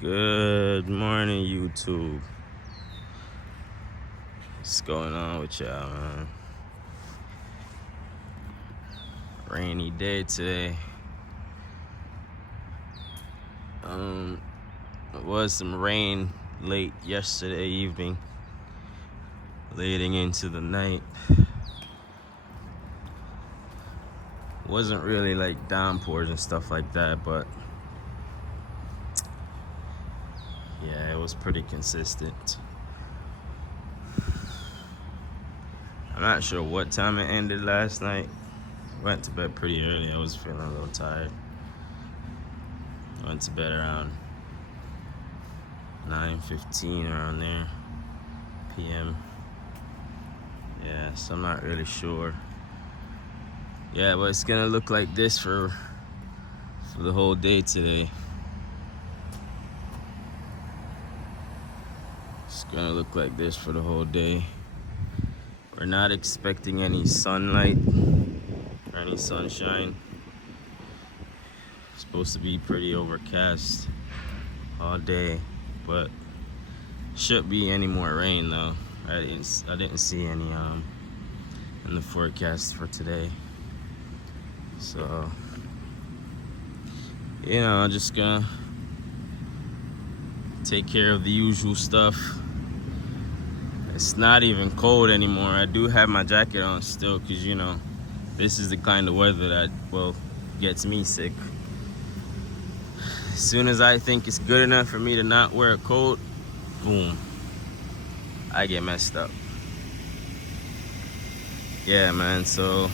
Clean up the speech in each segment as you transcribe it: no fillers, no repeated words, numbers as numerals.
Good morning, YouTube. What's going on with y'all, man? Rainy day today. It was some rain late yesterday evening, leading into the night. Wasn't really like downpours and stuff like that, but yeah, it was pretty consistent. I'm not sure what time it ended last night. Went to bed pretty early. I was feeling a little tired. Went to bed around 9:15 around there p.m. Yeah, so I'm not really sure. Yeah, but it's gonna look like this for the whole day today. It's gonna look like this for the whole day. We're not expecting any sunlight or any sunshine. It's supposed to be pretty overcast all day, but shouldn't be any more rain though. I didn't see any in the forecast for today. So I'm just gonna take care of the usual stuff. It's not even cold anymore. I do have my jacket on still because this is the kind of weather that gets me sick. As soon as I think it's good enough for me to not wear a coat, boom, I get messed up. Yeah, man, so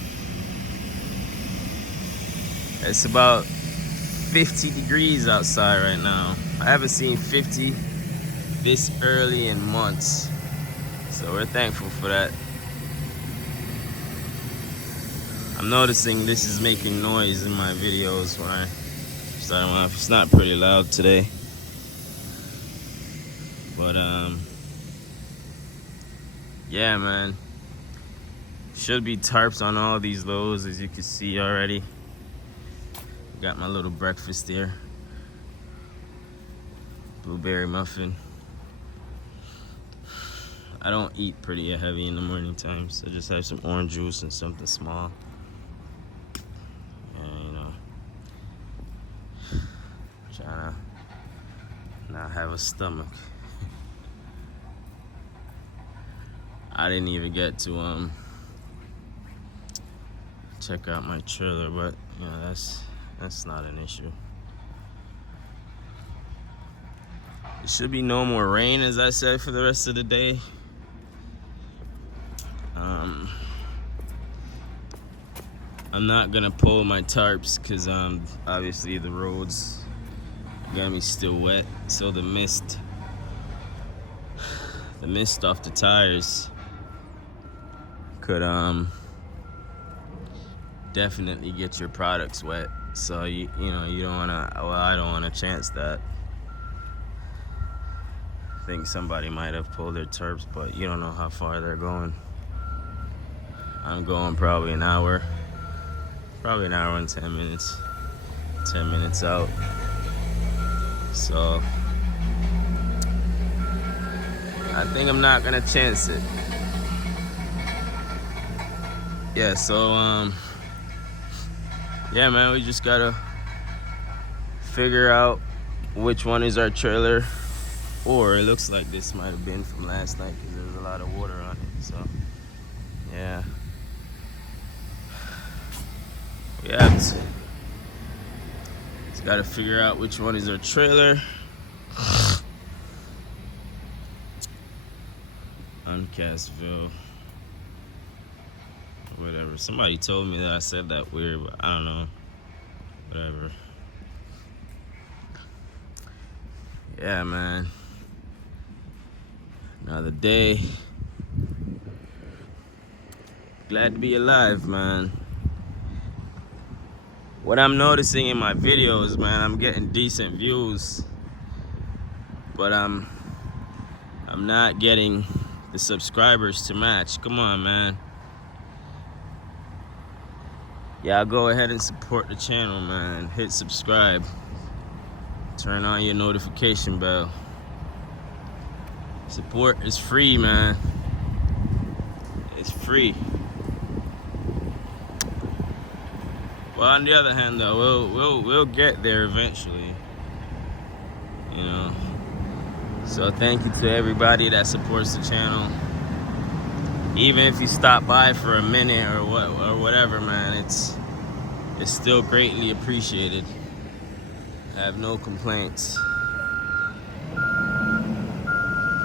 it's about 50 degrees outside right now. I haven't seen 50 this early in months, so we're thankful for that. I'm noticing this is making noise in my videos when I start them off. It's not pretty loud today, but yeah, man, should be tarps on all these lows, as you can see already. Got my little breakfast there. Blueberry muffin. I don't eat pretty heavy in the morning time, so just have some orange juice and something small. And trying to not have a stomach. I didn't even get to check out my trailer, but that's not an issue. There should be no more rain, as I said, for the rest of the day. I'm not gonna pull my tarps because obviously the roads are gonna be still wet, so the mist off the tires could definitely get your products wet. So you don't wanna. Well, I don't want to chance that. I think somebody might have pulled their tarps, but you don't know how far they're going. I'm going probably an hour and 10 minutes. 10 minutes out. So I think I'm not gonna chance it. Yeah, so yeah, man, we just gotta figure out which one is our trailer. Or it looks like this might have been from last night because there's a lot of water on it. So yeah, we have to just gotta figure out which one is our trailer. Uncastville, whatever. Somebody told me that I said that weird, but I don't know. Whatever. Yeah, man. Another day. Glad to be alive, man. What I'm noticing in my videos, man, I'm getting decent views, but I'm not getting the subscribers to match. Come on, man. Yeah, I'll go ahead and support the channel, man. Hit subscribe. It's turn on your notification bell. Support is free, man. It's free. Well, on the other hand, though, we'll get there eventually. You know. So thank you to everybody that supports the channel. Even if you stop by for a minute or whatever, man, it's still greatly appreciated. I have no complaints. You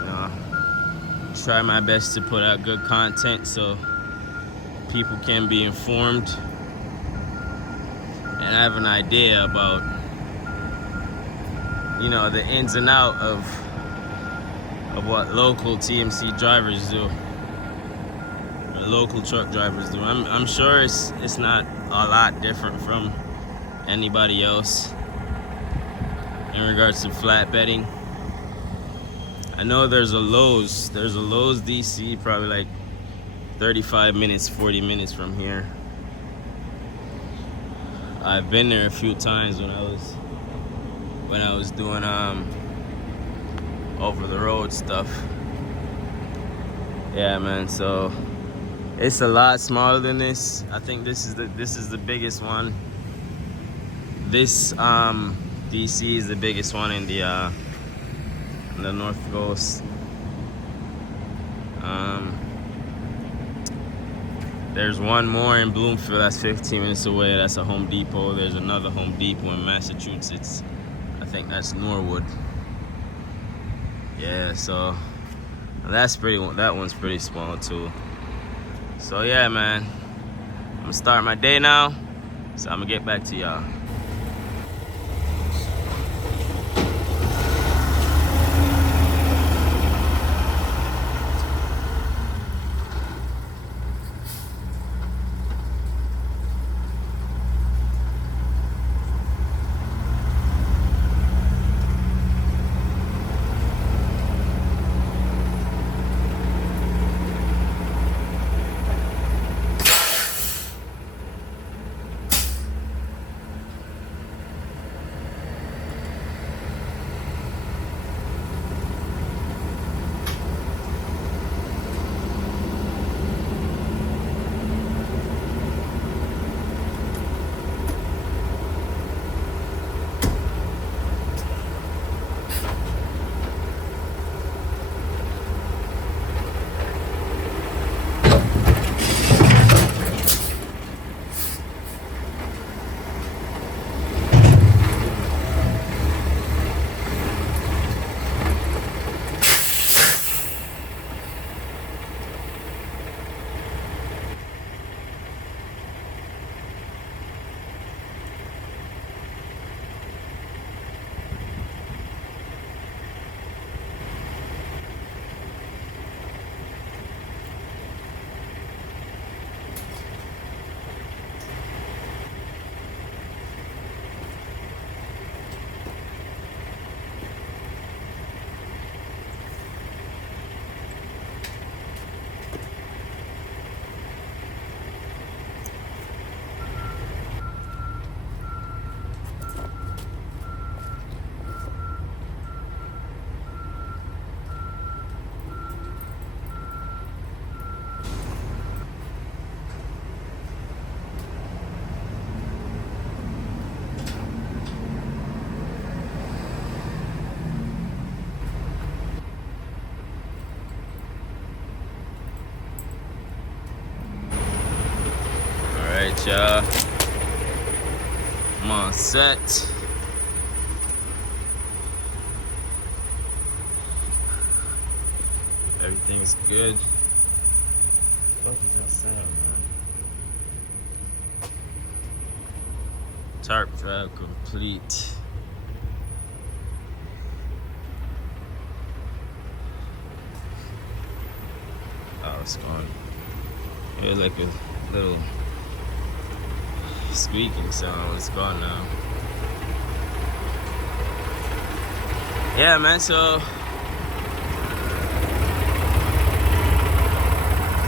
know, try my best to put out good content so people can be informed and have an idea about, you know, the ins and out of what local TMC drivers do, or local truck drivers do. I'm sure it's not a lot different from anybody else in regards to flatbedding. I know there's a Lowe's DC, probably like 35 minutes, 40 minutes from here. I've been there a few times when I was doing over the road stuff. Yeah, man, so it's a lot smaller than this. I think this is the biggest one. This DC is the biggest one in the North Coast. There's one more in Bloomfield that's 15 minutes away. That's a Home Depot. There's another Home Depot in Massachusetts. I think that's Norwood. Yeah, so that one's pretty small too. So yeah, man, I'm gonna start my day now. So I'm gonna get back to y'all. Alright, y'all. I'm on set. Everything's good. What the fuck is that sound, man? Tarp drive complete. Oh, it's gone. It was like a little squeaking sound. It's gone now. Yeah, man, so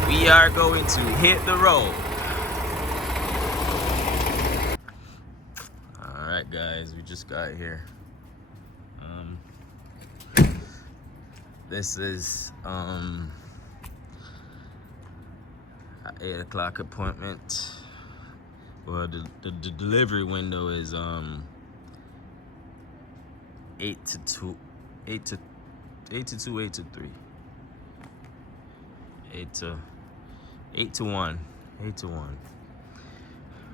we are going to hit the road. Alright, guys, we just got here. This is an 8 o'clock appointment. Well, the delivery window is 8 to 2, 8 to 2, 8 to 3, 8 to 1, 8 to 1.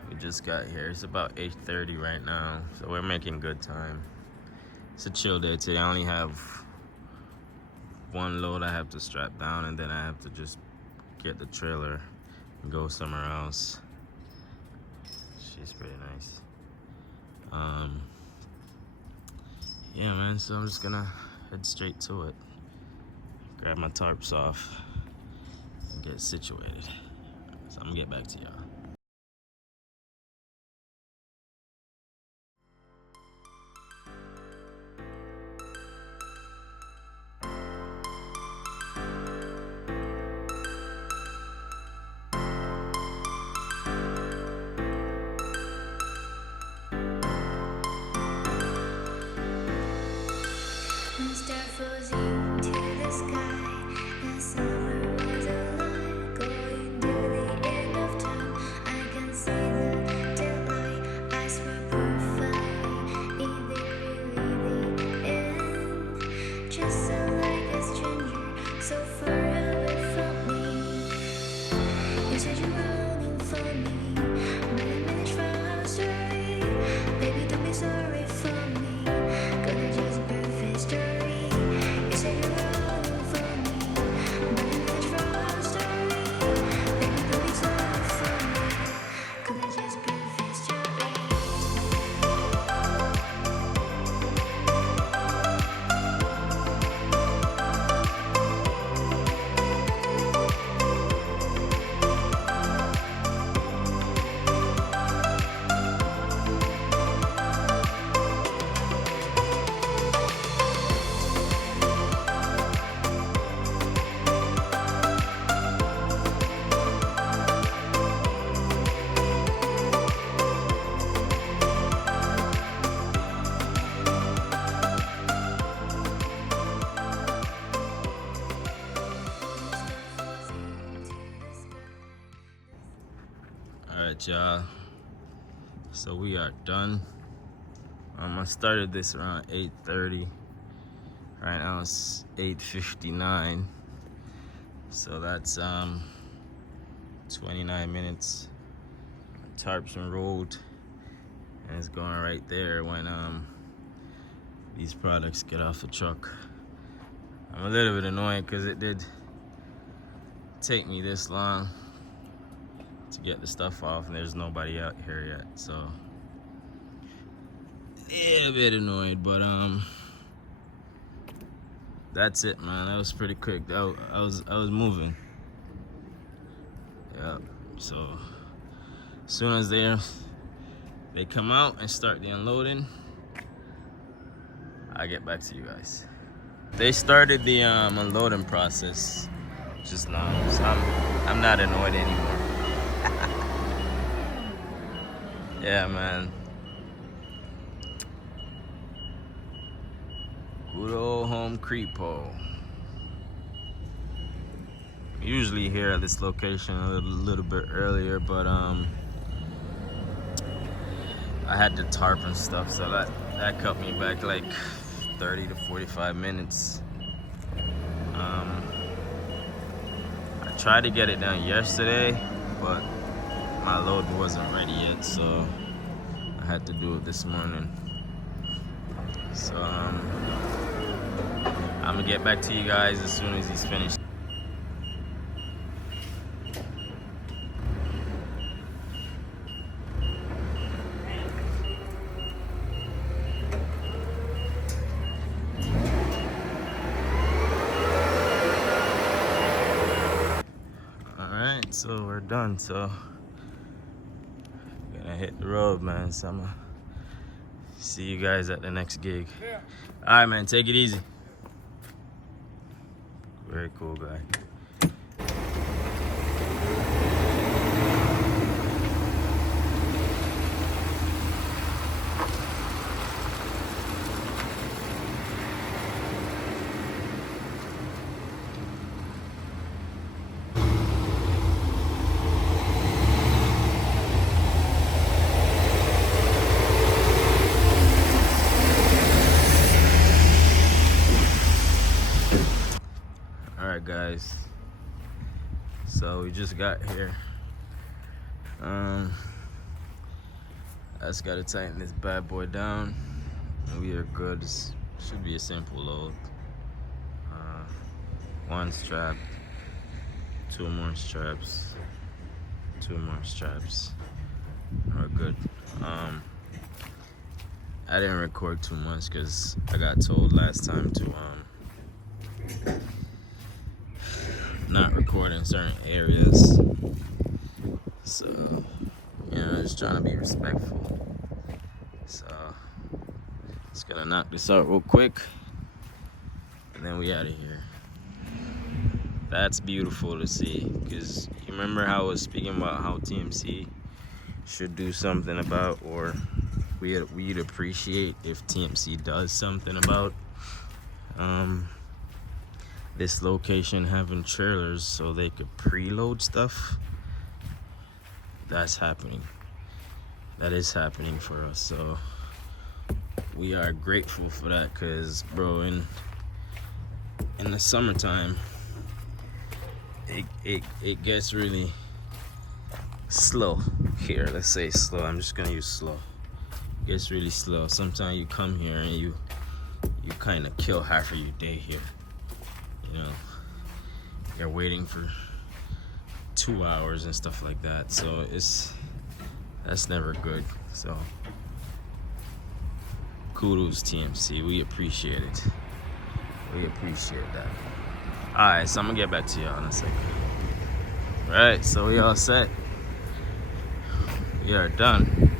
We just got here. It's about 8:30 right now, so we're making good time. It's a chill day today. I only have one load I have to strap down, and then I have to just get the trailer and go somewhere else. She's pretty nice. Yeah, man, so I'm just gonna head straight to it. Grab my tarps off and get situated. So I'm gonna get back to y'all. Windsor flows into the sky. The summer was alive, going to the end of time. I can see the daylight. Eyes were perfect. Is it really the end? Just so like a stranger, so far away from me. You said you're running for me, but I managed for our story. Baby, don't be sorry for me. Gonna just perfect story. You say you're running for me, but I managed for our story. Baby, don't be sorry for me. Gonna just perfect story. Alright, y'all. So we are done. I started this around 8:30. Right now it's 8:59. So that's 29 minutes. Tarps enrolled, and it's going right there when these products get off the truck. I'm a little bit annoyed because it did take me this long to get the stuff off, and there's nobody out here yet, so yeah, a bit annoyed, but that's it, man. That was pretty quick. I was moving. Yeah. So as soon as they come out and start the unloading, I get back to you guys. They started the unloading process just now, so I'm not annoyed anymore. Yeah, man. Good old home creepo. Usually here at this location a little bit earlier, but I had to tarp and stuff, so that cut me back like 30 to 45 minutes. I tried to get it done yesterday, but my load wasn't ready yet, so I had to do it this morning. So I'm gonna get back to you guys as soon as he's finished. Alright, so we're done. So gonna hit the road, man. So I'm gonna see you guys at the next gig. Yeah. Alright, man, take it easy. Very cool guy. guys. So we just got here. I just gotta tighten this bad boy down, and we are good. This should be a simple load. One strap, two more straps, We're good. I didn't record too much because I got told last time to not record in certain areas. So, just trying to be respectful. So, just gonna knock this out real quick, and then we out of here. That's beautiful to see, because you remember how I was speaking about how TMC should do something about, or we'd appreciate if TMC does something about this location having trailers so they could preload stuff. That's happening. That is happening for us. So we are grateful for that, because bro, in the summertime it gets really slow here. Let's say slow. I'm just gonna use slow. It gets really slow. Sometimes you come here and you kind of kill half of your day here. You're waiting for 2 hours and stuff like that. So that's never good. So kudos TMC. We appreciate it. We appreciate that. Alright, so I'm gonna get back to y'all in a second. Right, so we all set. We are done.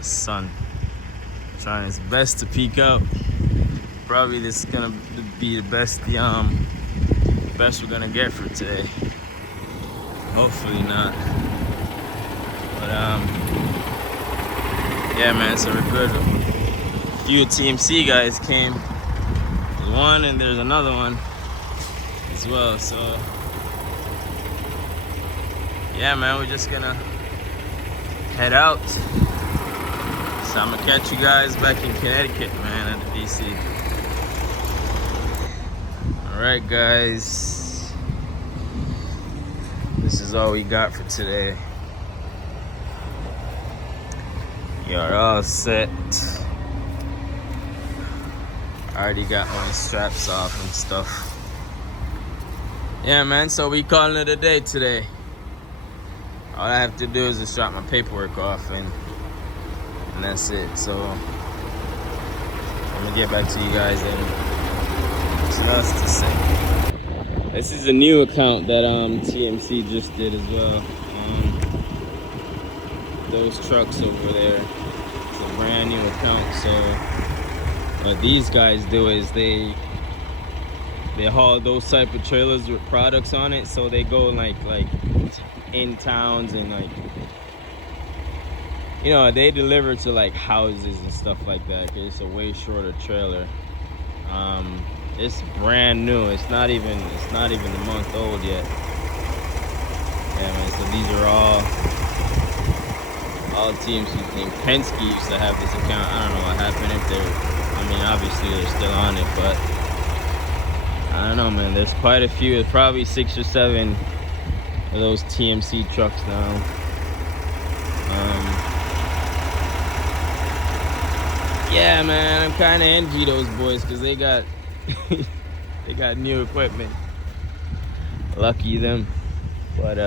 Sun trying his best to peek out. Probably this is gonna be the best we're gonna get for today. Hopefully not. But yeah, man, so we're good. A few TMC guys came. There's one and there's another one as well. So yeah, man, we're just gonna head out. So I'm gonna catch you guys back in Connecticut, man, at the DC. Alright, guys. This is all we got for today. You're all set. I already got my straps off and stuff. Yeah, man, so we calling it a day today. All I have to do is just drop my paperwork off and that's it. So I'm gonna get back to you guys and just to say, this is a new account that TMC just did as well. Those trucks over there, it's a brand new account. So what these guys do is they haul those type of trailers with products on it. So they go like in towns and they deliver to like houses and stuff like that. It's a way shorter trailer. It's brand new. It's not even a month old yet. Yeah, man. So these are all TMC things. Penske used to have this account. I don't know what happened. Obviously they're still on it, but I don't know, man. There's quite a few. There's probably 6 or 7 of those TMC trucks now. Yeah, man, I'm kind of envy those boys because they got they got new equipment. Lucky them. But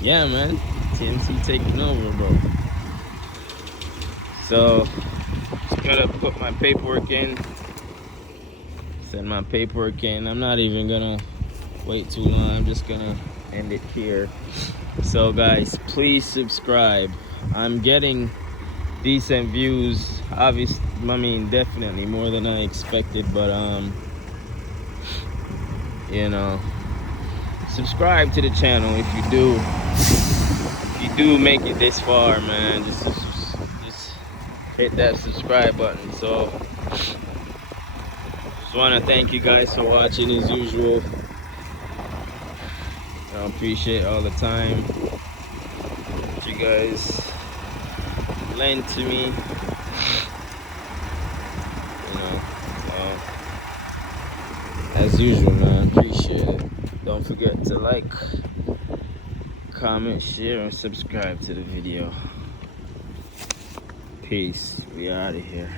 yeah, man, TMC taking over, bro. So just gotta put my paperwork in. Send my paperwork in. I'm not even gonna wait too long. I'm just gonna end it here. So guys, please subscribe. I'm getting decent views, obviously. Definitely more than I expected, but subscribe to the channel if you do make it this far, man. Just hit that subscribe button. So just want to thank you guys for watching as usual. I appreciate all the time that you guys lend to me. as usual, man. Appreciate it. Don't forget to like, comment, share, and subscribe to the video. Peace. We out of here.